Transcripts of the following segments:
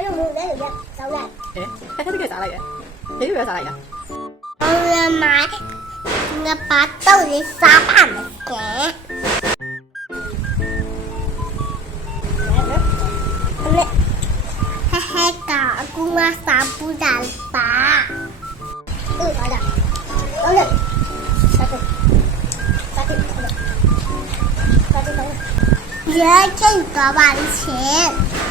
Eh, kakak juga salah ya? Jadi juga salah ya? Lemah ngepatung di sapan kek. Hehehe, aku nggak sapu dan pak. Uh, ada, ada, satu, satu, satu, satu. Dia cinta banget.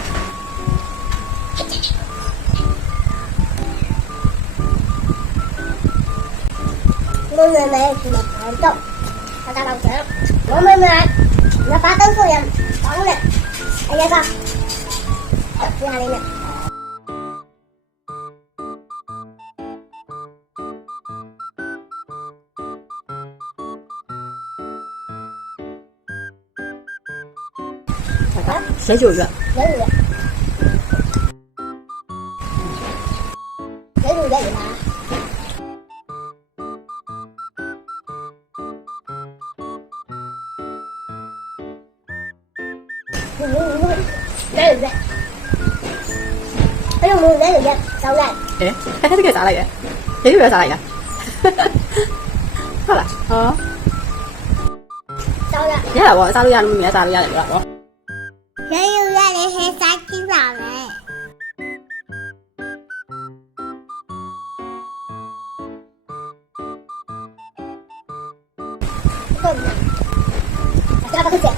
Mọi người mẹ mà phải trọng Thật ra bằng chữ Mọi người mẹ Nó phá tấn của em. Tổng nè Anh ra sao? Tập ra đi nè. Sẽ chủ rồi. Sẽ chủ rồi. vui vẻ vậy mà Đây rồi Cái đồng mưa đấy rồi kìa, sao lại? Ê, cái cái sao lại vậy? Thế cái sao lại vậy? Sao lại? Ờ. Sao vậy? Nhớ là sao lại mình nhớ sao lại được rồi. Thế 会不会加吧快点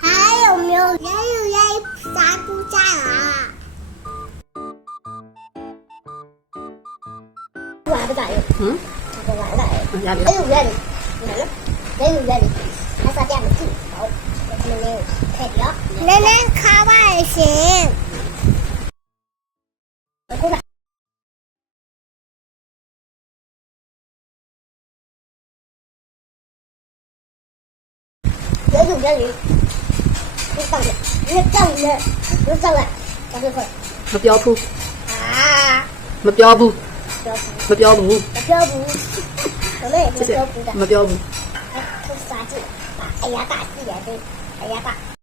还有没有人杀猪菜啊？我还不答应嗯还有不要还有还有不要还在这样的镜我没有表奶奶卡外伊就别理，别上去，别上去，别上来，咱就快。မပြောဘူး啊，မပြောဘူး不要哭，မပြောဘူး不要哭，我们也不要哭的，မပြောဘူး哎，哭啥劲？哎呀，大气眼睛，哎呀大，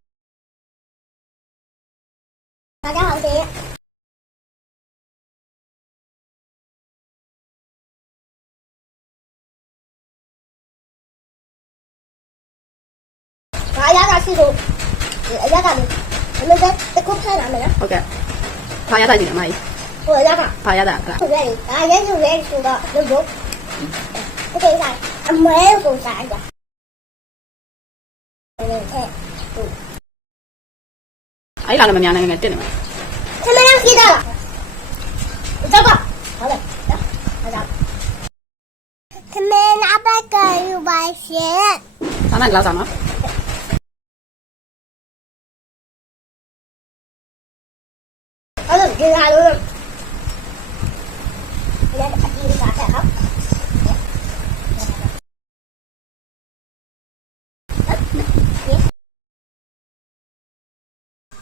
사시로 야간 근데 코트는 안 해요? 오케이 바야다지네 마이 어 야간 바야다 그래 아 얘는 왜 이거 너도 그때 이상 안 뭐해고 자자 ấy là mình nhà này ngày tiên này. Thế mấy năm kia đâu? Đâu có ở đây. Đó. Ở đâu thế mấy năm bây giờ như vậy sẽ sao này lâu sao nó กินอะไรรู้แล้วจะกินสาแต่ครับ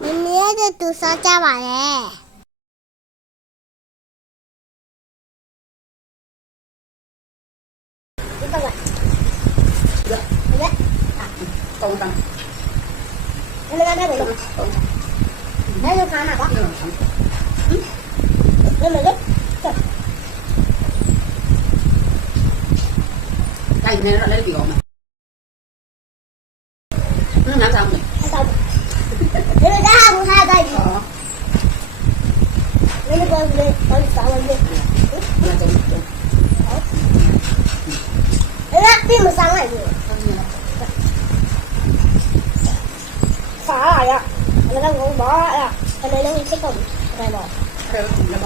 มันเนี้ยจะดูซาจ้าบ่าแล้ตรงตังแล้วได้ไหมตรงตังได้ลูกค้าหนักปะ rất là gấp. Cây này nó lấy bị gọn mà? Nó làm sao mày sao nó đã không hai cây nó nó con đi con sao lên đi. Nó trông trông nó tim mà sáng lại rồi. Phá lại đang ngủ bỏ ạ. Cái này nó đi thích không này bỏ. Saya.